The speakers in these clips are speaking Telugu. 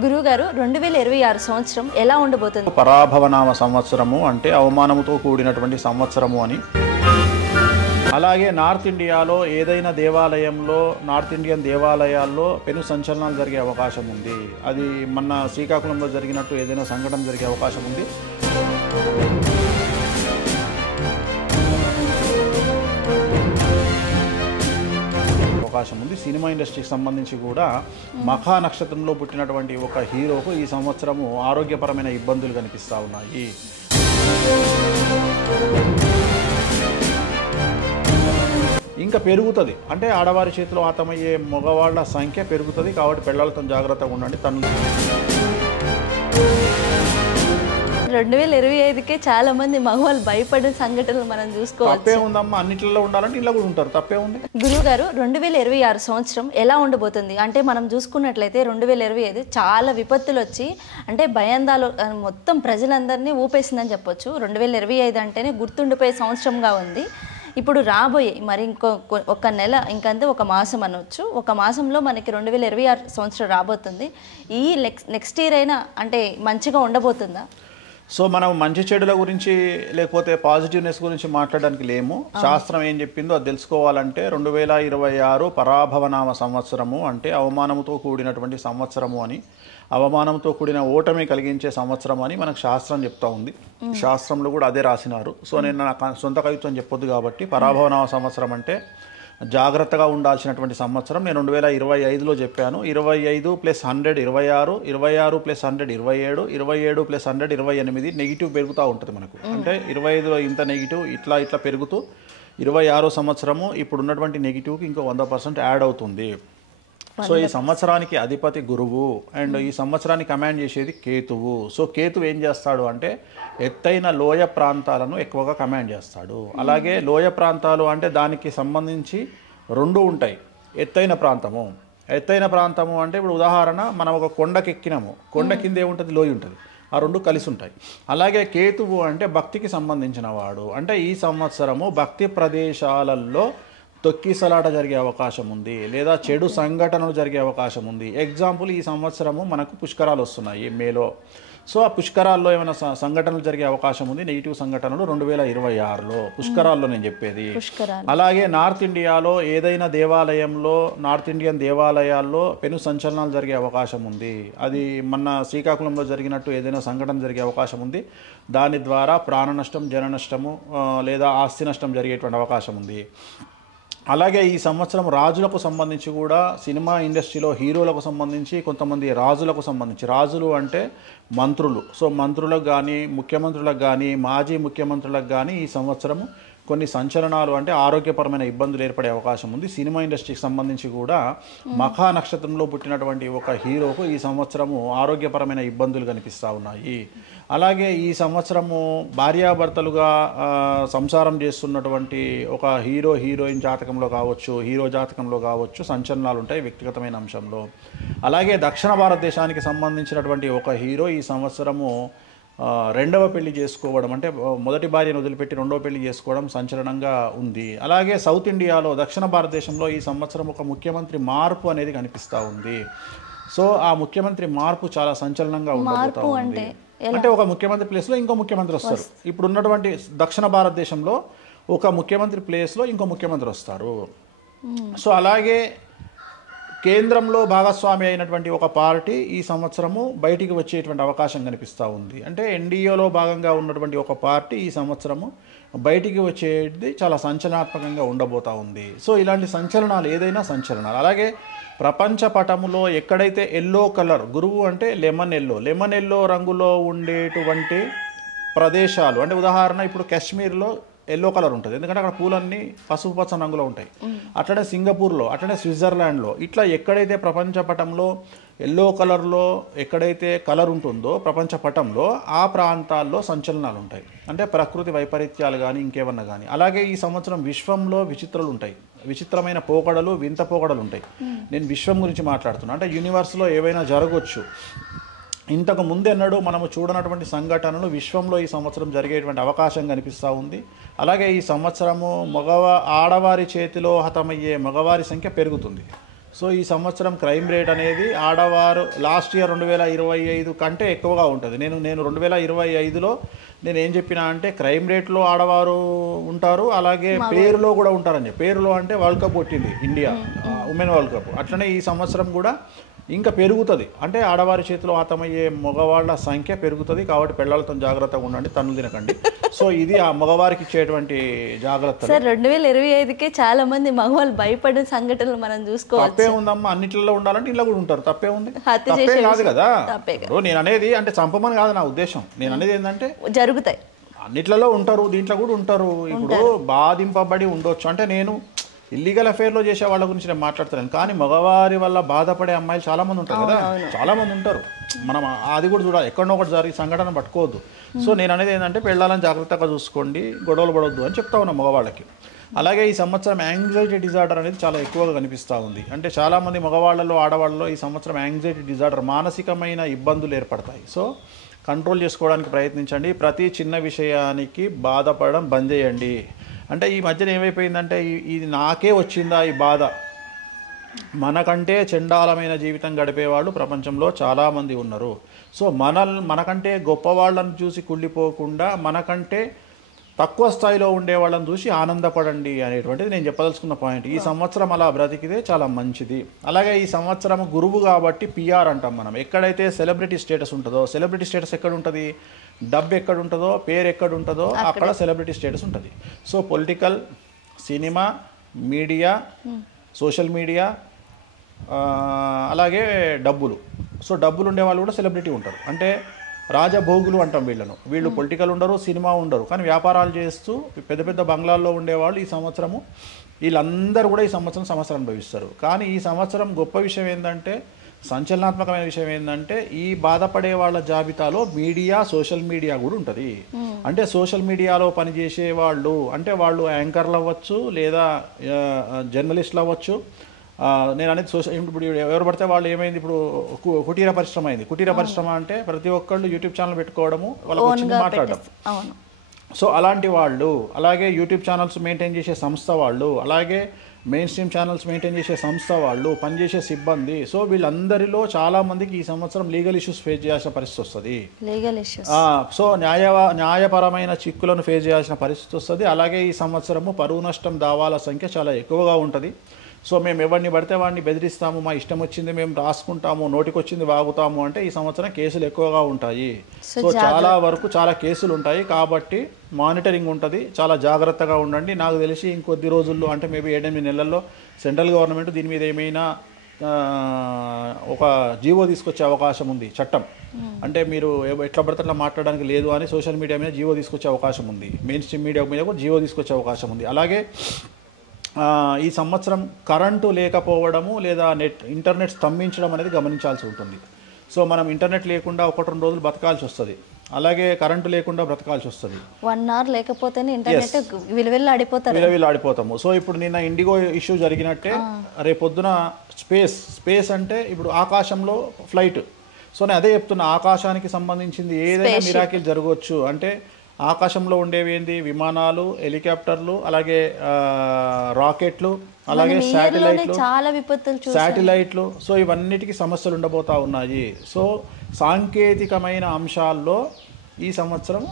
గురువుగారు 2026 సంవత్సరం ఎలా ఉండబోతుంది? పరాభవనామ సంవత్సరము అంటే అవమానముతో కూడినటువంటి సంవత్సరము అని. అలాగే నార్త్ ఇండియాలో ఏదైనా దేవాలయంలో నార్త్ ఇండియన్ దేవాలయాల్లో పెను సంచలనాలు జరిగే అవకాశం ఉంది. అది మన శ్రీకాకుళంలో జరిగినట్టు ఏదైనా సంఘటన జరిగే అవకాశం ఉంది. అవకాశం ఉంది. సినిమా ఇండస్ట్రీకి సంబంధించి కూడా మఖా నక్షత్రంలో పుట్టినటువంటి ఒక హీరోకు ఈ సంవత్సరము ఆరోగ్యపరమైన ఇబ్బందులు కనిపిస్తూ ఉన్నాయి. ఇంకా పెరుగుతుంది, అంటే ఆడవారి చేతిలో హతమయ్యే మగవాళ్ళ సంఖ్య పెరుగుతుంది. కాబట్టి పిల్లలతో జాగ్రత్తగా ఉండండి. 2025కే చాలా మంది మగవాళ్ళు భయపడిన సంఘటనలు మనం చూసుకోవచ్చు. తప్పే ఉందమ్మా, అన్నింటిలో ఉండాలంటే ఇలా కూడా ఉంటారు, తప్పే ఉంది. గురువుగారు 2026 సంవత్సరం ఎలా ఉండబోతుంది? అంటే మనం చూసుకున్నట్లయితే 2025 చాలా విపత్తులు వచ్చి అంటే భయాందాలు మొత్తం ప్రజలందరినీ ఊపేసిందని చెప్పొచ్చు. 2025 అంటేనే గుర్తుండిపోయే సంవత్సరంగా ఉంది. ఇప్పుడు రాబోయే మరి ఒక నెల ఇంకంతే ఒక మాసం అనొచ్చు. ఒక మాసంలో మనకి 2026 సంవత్సరం రాబోతుంది. ఈ నెక్స్ట్ ఇయర్ అయినా అంటే మంచిగా ఉండబోతుందా? సో మనం మంచి చెడుల గురించి లేకపోతే పాజిటివ్నెస్ గురించి మాట్లాడడానికి లేము. శాస్త్రం ఏం చెప్పిందో అది తెలుసుకోవాలంటే 2026 పరాభవనామ సంవత్సరము అంటే అవమానంతో కూడినటువంటి సంవత్సరము అని, అవమానంతో కూడిన ఓటమి కలిగించే సంవత్సరం అని మనకు శాస్త్రం చెప్తా ఉంది. శాస్త్రంలో కూడా అదే రాసినారు. సో నేను నా సొంత కవిత్వం చెప్పొద్దు కాబట్టి పరాభవనామ సంవత్సరం అంటే జాగ్రత్తగా ఉండాల్సినటువంటి సంవత్సరం. నేను 2025లో చెప్పాను. 25 + 100 26, 26 + 100 27, 27 + 100 28. నెగిటివ్ పెరుగుతూ ఉంటుంది మనకు. అంటే 25లో ఇంత నెగిటివ్ ఇట్లా ఇట్లా పెరుగుతూ 26 సంవత్సరము ఇప్పుడు ఉన్నటువంటి నెగిటివ్కి ఇంకో 100% యాడ్ అవుతుంది. సో ఈ సంవత్సరానికి అధిపతి గురువు అండ్ ఈ సంవత్సరాన్ని కమాండ్ చేసేది కేతువు. సో కేతువు ఏం చేస్తాడు అంటే ఎత్తైన లోయ ప్రాంతాలను ఎక్కువగా కమాండ్ చేస్తాడు. అలాగే లోయ ప్రాంతాలు అంటే దానికి సంబంధించి రెండు ఉంటాయి. ఎత్తైన ప్రాంతము అంటే ఇప్పుడు ఉదాహరణ మనం ఒక కొండకెక్కినాము, కొండ కింద ఏముంటుంది, లోయ ఉంటుంది. ఆ రెండు కలిసి ఉంటాయి. అలాగే కేతువు అంటే భక్తికి సంబంధించిన వాడు. అంటే ఈ సంవత్సరము భక్తి ప్రదేశాలలో తొక్కిసలాట జరిగే అవకాశం ఉంది, లేదా చెడు సంఘటనలు జరిగే అవకాశం ఉంది. ఎగ్జాంపుల్ ఈ సంవత్సరము మనకు పుష్కరాలు వస్తున్నాయి మేలో. సో ఆ పుష్కరాల్లో ఏమైనా సంఘటనలు జరిగే అవకాశం ఉంది, నెగిటివ్ సంఘటనలు 2026లో పుష్కరాల్లో నేను చెప్పేది. అలాగే నార్త్ ఇండియాలో ఏదైనా దేవాలయంలో నార్త్ ఇండియన్ దేవాలయాల్లో పెను సంచలనాలు జరిగే అవకాశం ఉంది. అది మన శ్రీకాకుళంలో జరిగినట్టు ఏదైనా సంఘటన జరిగే అవకాశం ఉంది. దాని ద్వారా ప్రాణ నష్టం, జన నష్టము లేదా ఆస్తి నష్టం జరిగేటువంటి అవకాశం ఉంది. అలాగే ఈ సంవత్సరం రాజులకు సంబంధించి కూడా సినిమా ఇండస్ట్రీలో హీరోలకు సంబంధించి కొంతమంది రాజులకు సంబంధించి, రాజులు అంటే మంత్రులు, సో మంత్రులకు కానీ ముఖ్యమంత్రులకు కానీ మాజీ ముఖ్యమంత్రులకు కానీ ఈ సంవత్సరము కొన్ని సంచలనాలు అంటే ఆరోగ్యపరమైన ఇబ్బందులు ఏర్పడే అవకాశం ఉంది. సినిమా ఇండస్ట్రీకి సంబంధించి కూడా మఖా నక్షత్రంలో పుట్టినటువంటి ఒక హీరోకు ఈ సంవత్సరము ఆరోగ్యపరమైన ఇబ్బందులు కనిపిస్తూ ఉన్నాయి. అలాగే ఈ సంవత్సరము భార్యాభర్తలుగా సంసారం చేస్తున్నటువంటి ఒక హీరోయిన్ జాతకంలో కావచ్చు, హీరో జాతకంలో కావచ్చు సంచలనాలు ఉంటాయి వ్యక్తిగతమైన అంశంలో. అలాగే దక్షిణ భారతదేశానికి సంబంధించినటువంటి ఒక హీరో ఈ సంవత్సరము రెండవ పెళ్లి చేసుకోవడం, అంటే మొదటి భార్యను వదిలిపెట్టి రెండవ పెళ్లి చేసుకోవడం సంచలనంగా ఉంది. అలాగే సౌత్ ఇండియాలో దక్షిణ భారతదేశంలో ఈ సంవత్సరం ఒక ముఖ్యమంత్రి మార్పు అనేది కనిపిస్తూ ఉంది. సో ఆ ముఖ్యమంత్రి మార్పు చాలా సంచలనంగా ఉండబోతా ఉంది. అంటే ఒక ముఖ్యమంత్రి ప్లేస్లో ఇంకో ముఖ్యమంత్రి వస్తారు. ఇప్పుడు ఉన్నటువంటి దక్షిణ భారతదేశంలో ఒక ముఖ్యమంత్రి ప్లేస్లో ఇంకో ముఖ్యమంత్రి వస్తారు. సో అలాగే కేంద్రంలో భాగస్వామి అయినటువంటి ఒక పార్టీ ఈ సంవత్సరము బయటికి వచ్చేటువంటి అవకాశం కనిపిస్తూ ఉంది. అంటే ఎన్డీఏలో భాగంగా ఉన్నటువంటి ఒక పార్టీ ఈ సంవత్సరము బయటికి వచ్చేది చాలా సంచలనాత్మకంగా ఉండబోతూ ఉంది. సో ఇలాంటి సంచలనాలు ఏదైనా సంచలనాలు. అలాగే ప్రపంచ పటములో ఎక్కడైతే ఎల్లో కలర్, గురువు అంటే లెమన్ ఎల్లో రంగులో ఉండేటువంటి ప్రదేశాలు, అంటే ఉదాహరణ ఇప్పుడు కాశ్మీర్లో ఎల్లో కలర్ ఉంటుంది, ఎందుకంటే అక్కడ పూలన్నీ పసుపు పచ్చని రంగులో ఉంటాయి. అట్లనే సింగపూర్లో, అట్లనే స్విట్జర్లాండ్లో, ఇట్లా ఎక్కడైతే ప్రపంచ పటంలో ఎల్లో కలర్లో ఎక్కడైతే కలర్ ఉంటుందో ప్రపంచ పటంలో ఆ ప్రాంతాల్లో సంచలనాలు ఉంటాయి. అంటే ప్రకృతి వైపరీత్యాలు కానీ ఇంకేమన్నా కానీ. అలాగే ఈ సంవత్సరం విశ్వంలో విచిత్రాలు ఉంటాయి, విచిత్రమైన పోకడలు, వింత పోకడలు ఉంటాయి. నేను విశ్వం గురించి మాట్లాడుతున్నాను. అంటే యూనివర్స్లో ఏవైనా జరగవచ్చు. ఇంతకు ముందెన్నడూ మనము చూడనటువంటి సంఘటనలు విశ్వంలో ఈ సంవత్సరం జరిగేటువంటి అవకాశం కనిపిస్తూ ఉంది. అలాగే ఈ సంవత్సరము ఆడవారి చేతిలో హతమయ్యే మగవారి సంఖ్య పెరుగుతుంది. సో ఈ సంవత్సరం క్రైమ్ రేట్ అనేది ఆడవారు లాస్ట్ ఇయర్ 2025 కంటే ఎక్కువగా ఉంటుంది. నేను 2025లో నేను ఏం చెప్పినా అంటే క్రైమ్ రేట్లో ఆడవారు ఉంటారు, అలాగే పేరులో కూడా ఉంటారని చెప్పి. పేరులో అంటే వరల్డ్ కప్ కొట్టింది ఇండియా, ఉమెన్ వరల్డ్ కప్. అట్లనే ఈ సంవత్సరం కూడా ఇంకా పెరుగుతుంది. అంటే ఆడవారి చేతిలో హతమయ్యే మగవాళ్ళ సంఖ్య పెరుగుతుంది. కాబట్టి పిల్లలతో జాగ్రత్తగా ఉండండి, తన్నులు తినకండి. సో ఇది ఆ మగవారికి ఇచ్చేటువంటి జాగ్రత్త. సార్ 2025కే చాలా మంది మగవాళ్ళు భయపడిన సంఘటనలు మనం చూసుకోవచ్చు. తప్పే ఉందమ్మా, అన్నిట్లలో ఉండాలంటే ఇలా కూడా ఉంటారు, తప్పే ఉంది, హత్య తప్పే చేసే కాదు కదా. తప్పే ఇప్పుడు నేను అనేది అంటే చంపమని కాదు నా ఉద్దేశం. నేను అనేది ఏంటంటే జరుగుతాయి, అన్నిట్లలో ఉంటారు, దీంట్లో కూడా ఉంటారు. ఇప్పుడు బాధింపబడి ఉండొచ్చు. అంటే నేను ఇల్లీగల్ అఫేర్లో చేసే వాళ్ళ గురించి నేను మాట్లాడుతున్నాను, కానీ మగవారి వల్ల బాధపడే అమ్మాయిలు చాలా మంది ఉంటారు కదా, చాలా మంది ఉంటారు. మనం అది కూడా చూడాలి, ఎక్కడో ఒకటి జరిగి సంఘటన పట్టుకోవద్దు. సో నేను అనేది ఏంటంటే పెళ్ళాలని జాగ్రత్తగా చూసుకోండి, గొడవలు పడవద్దు అని చెప్తా ఉన్నా మగవాళ్ళకి. అలాగే ఈ సంవత్సరం యాంగ్జైటీ డిజార్డర్ అనేది చాలా ఎక్కువగా కనిపిస్తూ ఉంది. అంటే చాలామంది మగవాళ్ళలో ఆడవాళ్ళలో ఈ సంవత్సరం యాంగ్జైటీ డిజార్డర్, మానసికమైన ఇబ్బందులు ఏర్పడతాయి. సో కంట్రోల్ చేసుకోవడానికి ప్రయత్నించండి. ప్రతి చిన్న విషయానికి బాధపడడం బంద్ చేయండి. అంటే ఈ మధ్యన ఏమైపోయిందంటే ఇది నాకే వచ్చిందా ఈ బాధ, మనకంటే చండాలమైన జీవితం గడిపేవాళ్ళు ప్రపంచంలో చాలామంది ఉన్నారు. సో మనకంటే గొప్పవాళ్ళని చూసి కుళ్ళిపోకుండా మనకంటే తక్కువ స్థాయిలో ఉండే వాళ్ళని చూసి ఆనందపడండి అనేటువంటిది నేను చెప్పదలుచుకున్న పాయింట్. ఈ సంవత్సరం అలా బ్రతికితే చాలా మంచిది. అలాగే ఈ సంవత్సరం గురువు కాబట్టి పిఆర్ అంటాం మనం. ఎక్కడైతే సెలబ్రిటీ స్టేటస్ ఉంటుందో, సెలబ్రిటీ స్టేటస్ ఎక్కడ ఉంటుంది, డబ్బు ఎక్కడ ఉంటుందో, పేరు ఎక్కడ ఉంటుందో అక్కడ సెలబ్రిటీ స్టేటస్ ఉంటుంది. So political, cinema, media, social media, అలాగే డబ్బులు. సో డబ్బులు ఉండే వాళ్ళు కూడా సెలబ్రిటీ ఉంటారు. అంటే రాజభోగులు అంటాం వీళ్ళను. వీళ్ళు పొలిటికల్ ఉండరు, సినిమా ఉండరు, కానీ వ్యాపారాలు చేస్తూ పెద్ద పెద్ద బంగ్లాల్లో ఉండేవాళ్ళు ఈ సంవత్సరము, వీళ్ళందరూ కూడా ఈ సంవత్సరం అనుభవిస్తారు. కానీ ఈ సంవత్సరం గొప్ప విషయం ఏంటంటే, సంచలనాత్మకమైన విషయం ఏంటంటే, ఈ బాధపడే వాళ్ళ జాబితాలో మీడియా, సోషల్ మీడియా కూడా ఉంటుంది. అంటే సోషల్ మీడియాలో పనిచేసే వాళ్ళు, అంటే వాళ్ళు యాంకర్లు అవ్వచ్చు, లేదా జర్నలిస్టులు అవ్వచ్చు. నేను అనేది ఇప్పుడు ఎవరు పడితే వాళ్ళు ఏమైంది, ఇప్పుడు కుటీర పరిశ్రమ అయింది. కుటీర పరిశ్రమ అంటే ప్రతి ఒక్కళ్ళు యూట్యూబ్ ఛానల్ పెట్టుకోవడము, వాళ్ళకి వచ్చింది మాట్లాడడం. సో అలాంటి వాళ్ళు, అలాగే యూట్యూబ్ ఛానల్స్ మెయింటైన్ చేసే సంస్థ వాళ్ళు, అలాగే మెయిన్ స్ట్రీమ్ ఛానల్స్ మెయింటైన్ చేసే సంస్థ వాళ్ళు, పనిచేసే సిబ్బంది. సో వీళ్ళందరిలో చాలా మందికి ఈ సంవత్సరం లీగల్ ఇష్యూస్ ఫేస్ చేయాల్సిన పరిస్థితి వస్తుంది. సో న్యాయపరమైన చిక్కులను ఫేస్ చేయాల్సిన పరిస్థితి వస్తుంది. అలాగే ఈ సంవత్సరము పరువు నష్టం దావాల సంఖ్య చాలా ఎక్కువగా ఉంటుంది. సో మేము ఎవరిని పడితే వాడిని బెదిరిస్తాము, మా ఇష్టం వచ్చింది మేము రాసుకుంటాము, నోటికొచ్చింది వాగుతాము అంటే ఈ సంవత్సరం కేసులు ఎక్కువగా ఉంటాయి. సో చాలా వరకు చాలా కేసులు ఉంటాయి. కాబట్టి మానిటరింగ్ ఉంటుంది, చాలా జాగ్రత్తగా ఉండండి. నాకు తెలిసి ఇంకొద్ది రోజుల్లో, అంటే మేబీ 7-8 నెలల్లో సెంట్రల్ గవర్నమెంట్ దీని మీద ఏమైనా ఒక జీవో తీసుకొచ్చే అవకాశం ఉంది, చట్టం. అంటే మీరు ఎట్లా పడితే అట్లా మాట్లాడడానికి లేదు అని సోషల్ మీడియా మీద జీవో తీసుకొచ్చే అవకాశం ఉంది, మెయిన్ స్ట్రీమ్ మీడియా మీద కూడా జీవో తీసుకొచ్చే అవకాశం ఉంది. అలాగే ఈ సంవత్సరం కరెంటు లేకపోవడము లేదా ఇంటర్నెట్ స్తంభించడం అనేది గమనించాల్సి ఉంటుంది. సో మనం ఇంటర్నెట్ లేకుండా 1-2 రోజులు బతకాల్సి వస్తుంది, అలాగే కరెంటు లేకుండా బ్రతకాల్సి వస్తుంది. 1 అవర్ లేకపోతేనే ఇంటర్నెట్ విలువెల్లాడిపోతాము. సో ఇప్పుడు నిన్న ఇండిగో ఇష్యూ జరిగినట్టే రేపొద్దున స్పేస్ అంటే ఇప్పుడు ఆకాశంలో ఫ్లైట్. సో నేను అదే చెప్తున్నా, ఆకాశానికి సంబంధించింది ఏదైనా మిరాకిల్ జరగవచ్చు. అంటే ఆకాశంలో ఉండేవి ఏంటి, విమానాలు, హెలికాప్టర్లు, అలాగే రాకెట్లు, అలాగే శాటిలైట్లు. సో ఇవన్నిటికీ సమస్యలు ఉండబోతా ఉన్నాయి. సో సాంకేతికమైన అంశాల్లో ఈ సంవత్సరం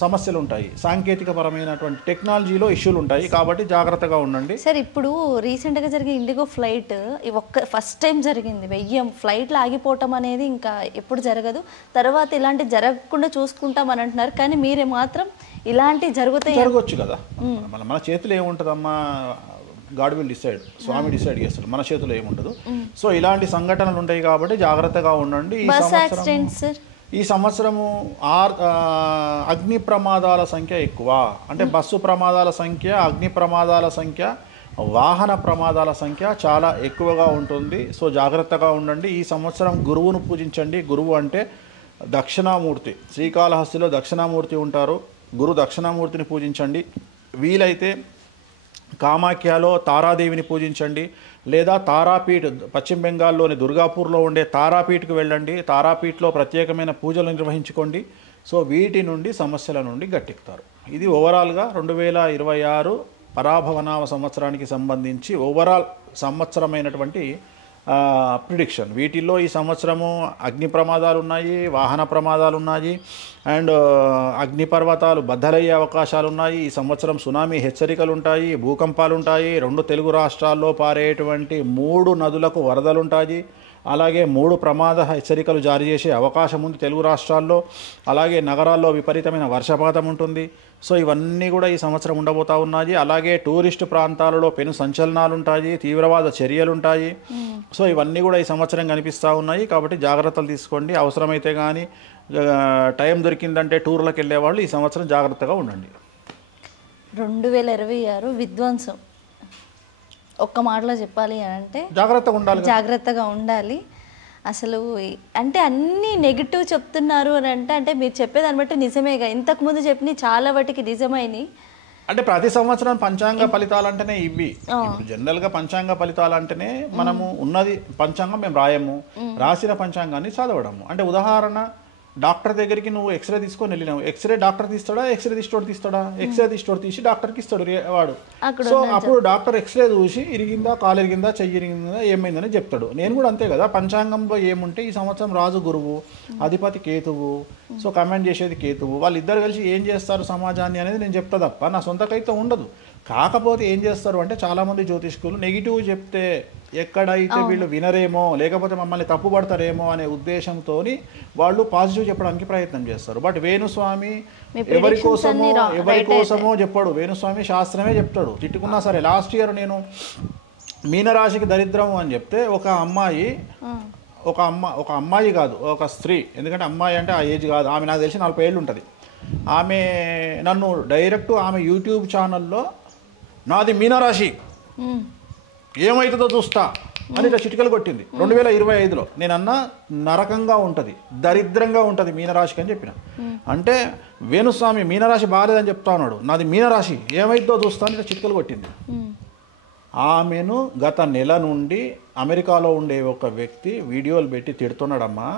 సమస్యలు ఉంటాయి, సాంకేతికపరమైనటువంటి టెక్నాలజీలో ఇష్యూలు ఉంటాయి. కాబట్టి జాగ్రత్తగా ఉండండి. సార్ ఇప్పుడు రీసెంట్గా జరిగే ఇండిగో ఫ్లైట్ ఫస్ట్ టైం జరిగింది. ఫ్లైట్లు ఆగిపోవటం అనేది ఇంకా ఎప్పుడు జరగదు. తర్వాత ఇలాంటి జరగకుండా చూసుకుంటాం అని అంటున్నారు, కానీ మీరే మాత్రం ఇలాంటి జరగవచ్చు కదా. మన చేతిలో ఏముంటుందమ్మా, God will decide, Swami decide చేస్తాడు, మన చేతిలో ఏముండదు. సో ఇలాంటి సంఘటనలు ఉంటాయి కాబట్టి జాగ్రత్తగా ఉండండి. ఈ సంవత్సరము అగ్ని ప్రమాదాల సంఖ్య ఎక్కువ. అంటే బస్సు ప్రమాదాల సంఖ్య, అగ్ని ప్రమాదాల సంఖ్య, వాహన ప్రమాదాల సంఖ్య చాలా ఎక్కువగా ఉంటుంది. సో జాగ్రత్తగా ఉండండి. ఈ సంవత్సరం గురువును పూజించండి. గురువు అంటే దక్షిణామూర్తి, శ్రీకాళహస్తిలో దక్షిణామూర్తి ఉంటారు. గురు దక్షిణామూర్తిని పూజించండి. వీలైతే కామాఖ్యలో తారాదేవిని పూజించండి, లేదా తారాపీఠ్ పశ్చిమ బెంగాల్లోని దుర్గాపూర్లో ఉండే తారాపీఠ్కి వెళ్ళండి. తారాపీఠ్లో ప్రత్యేకమైన పూజలు నిర్వహించుకోండి. సో వీటి నుండి సమస్యల నుండి గట్టెక్కుతారు. ఇది ఓవరాల్గా 2026 పరాభవనామ సంవత్సరానికి సంబంధించి ఓవరాల్ సంవత్సరమైనటువంటి ప్రిడిక్షన్. వీటిల్లో ఈ సంవత్సరము అగ్ని ప్రమాదాలు ఉన్నాయి, వాహన ప్రమాదాలు ఉన్నాయి, అండ్ అగ్నిపర్వతాలు బద్దలయ్యే అవకాశాలు ఉన్నాయి. ఈ సంవత్సరం సునామీ హెచ్చరికలు ఉంటాయి, భూకంపాలు ఉంటాయి, 2 తెలుగు రాష్ట్రాల్లో పారేటువంటి 3 నదులకు వరదలు ఉంటాయి, అలాగే 3 ప్రమాద హెచ్చరికలు జారీ చేసే అవకాశం ఉంది తెలుగు రాష్ట్రాల్లో, అలాగే నగరాల్లో విపరీతమైన వర్షపాతం ఉంటుంది. సో ఇవన్నీ కూడా ఈ సంవత్సరం ఉండబోతా ఉన్నాయి. అలాగే టూరిస్టు ప్రాంతాలలో పెను సంచలనాలు ఉంటాయి, తీవ్రవాద చర్యలు ఉంటాయి. సో ఇవన్నీ కూడా ఈ సంవత్సరం కనిపిస్తూ ఉన్నాయి. కాబట్టి జాగ్రత్తలు తీసుకోండి. అవసరమైతే కానీ టైం దొరికిందంటే టూర్లకు వెళ్ళే వాళ్ళు ఈ సంవత్సరం జాగ్రత్తగా ఉండండి. 2026 విధ్వంసం ఒక్క మాటలో చెప్పాలి అంటే జాగ్రత్తగా ఉండాలి. అసలు అంటే అన్ని నెగిటివ్ చెప్తున్నారు అని అంటే మీరు చెప్పేదాన్ని బట్టి నిజమేగా, ఇంతకుముందు చెప్పిన చాలా వాటికి నిజమైనవి. అంటే ప్రతి సంవత్సరం పంచాంగ ఫలితాలు అంటేనే ఇవి. జనరల్గా పంచాంగ ఫలితాలు అంటేనే మనము ఉన్నది పంచాంగం మేము రాయము, రాసిన పంచాంగాన్ని చదవడము. అంటే ఉదాహరణ, డాక్టర్ దగ్గరికి నువ్వు ఎక్స్రే తీసుకొని వెళ్ళినావు, ఎక్స్రే డాక్టర్ తీస్తాడా, ఎక్స్రే తీసుకోడు తీస్తాడా? ఎక్స్రే తీసుకోడు తీసి డాక్టర్కి ఇస్తాడు వాడు. సో అప్పుడు డాక్టర్ ఎక్స్రే చూసి ఇరిగిందా, కాలు ఇరిగిందా, చెయ్యి ఇరిగిందా, ఏమైందని చెప్తాడు. నేను కూడా అంతే కదా, పంచాంగంలో ఏముంటే ఈ సంవత్సరం రాజు గురువు, అధిపతి కేతువు, సో కమాండ్ చేసేది కేతువు, వాళ్ళిద్దరు కలిసి ఏం చేస్తారు సమాజాన్ని అనేది నేను చెప్తా తప్ప నా సొంతకైతే ఉండదు. కాకపోతే ఏం చేస్తారు అంటే చాలామంది జ్యోతిష్కులు నెగిటివ్ చెప్తే ఎక్కడైతే వీళ్ళు వినరేమో, లేకపోతే మమ్మల్ని తప్పుపడతారేమో అనే ఉద్దేశంతో వాళ్ళు పాజిటివ్ చెప్పడానికి ప్రయత్నం చేస్తారు. బట్ వేణుస్వామి ఎవరి కోసమో చెప్పాడు. వేణుస్వామి శాస్త్రమే చెప్తాడు. తిట్టుకున్నా సరే, లాస్ట్ ఇయర్ నేను మీనరాశికి దరిద్రం అని చెప్తే ఒక అమ్మాయి కాదు, ఒక స్త్రీ, ఎందుకంటే అమ్మాయి అంటే ఆ ఏజ్ కాదు, ఆమె నాకు తెలిసి 40 ఏళ్ళు ఉంటుంది. ఆమె నన్ను డైరెక్ట్ ఆమె యూట్యూబ్ ఛానల్లో నాది మీనరాశి ఏమవుతుందో చూస్తా అని ఇట్లా చిటికలు కొట్టింది 2025లో. నేనన్నా నరకంగా ఉంటుంది, దరిద్రంగా ఉంటుంది మీనరాశికి అని చెప్పిన. అంటే వేణుస్వామి మీనరాశి బాగాలేదని చెప్తా ఉన్నాడు, నాది మీనరాశి ఏమైతుందో చూస్తా అని ఇట్లా చిటికలు కొట్టింది. ఆమెను గత నెల నుండి అమెరికాలో ఉండే ఒక వ్యక్తి వీడియోలు పెట్టి తిడుతున్నాడమ్మా.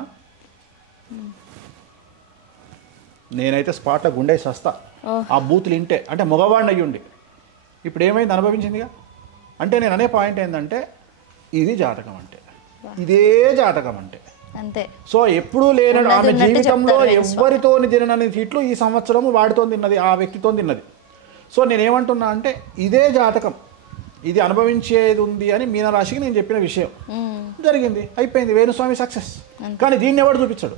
నేనైతే స్పాట్లో గుండె సస్తా ఆ బూతులు ఇంటే, అంటే మగవాడిని అయ్యుండి. ఇప్పుడు ఏమైంది అనుభవించిందిగా. అంటే నేను అనే పాయింట్ ఏంటంటే ఇది జాతకం అంటే, ఇదే జాతకం అంటే అంతే. సో ఎప్పుడూ లేనట్టు ఆమె జీవితంలో ఎవరితోని తినని తిట్లు ఈ సంవత్సరం వాడితో తిన్నది, ఆ వ్యక్తితో తిన్నది. సో నేనేమంటున్నా అంటే ఇదే జాతకం, ఇది అనుభవించేది ఉంది అని మీనరాశికి నేను చెప్పిన విషయం జరిగింది, అయిపోయింది. వేణుస్వామి సక్సెస్. కానీ దీన్ని ఎవడు చూపించాడు.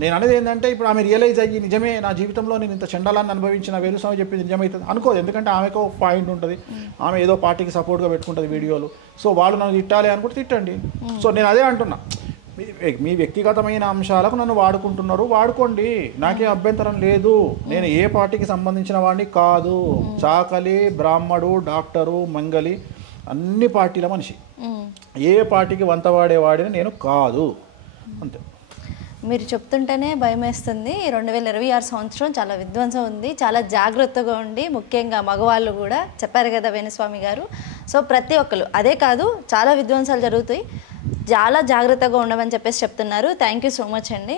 నేను అనేది ఏంటంటే ఇప్పుడు ఆమె రియలైజ్ అయ్యి నిజమే నా జీవితంలో నేను ఇంత చండాలాన్ని అనుభవించిన వేణుస్వామి చెప్పింది నిజమవుతుంది అనుకోదు. ఎందుకంటే ఆమెకు ఒక పాయింట్ ఉంటుంది, ఆమె ఏదో పార్టీకి సపోర్ట్గా పెట్టుకుంటుంది వీడియోలు. సో వాళ్ళు నన్ను తిట్టాలి అనుకుంటే తిట్టండి. సో నేను అదే అంటున్నా, మీ వ్యక్తిగతమైన అంశాలకు నన్ను వాడుకుంటున్నారు, వాడుకోండి, నాకే అభ్యంతరం లేదు. నేను ఏ పార్టీకి సంబంధించిన వాడిని కాదు. చాకలి, బ్రాహ్మడు, డాక్టరు, మంగలి అన్ని పార్టీల మనిషి, ఏ పార్టీకి వంతవాడేవాడిని నేను కాదు, అంతే. మీరు చెప్తుంటేనే భయం వేస్తుంది. 2026 సంవత్సరం చాలా విధ్వంసం ఉంది, చాలా జాగ్రత్తగా ఉండి, ముఖ్యంగా మగవాళ్ళు కూడా చెప్పారు కదా వేణుస్వామి గారు. సో ప్రతి ఒక్కరు అదే కాదు, చాలా విధ్వంసాలు జరుగుతాయి, చాలా జాగ్రత్తగా ఉండమని చెప్పేసి చెప్తున్నారు. థ్యాంక్ యూ సో మచ్ అండి.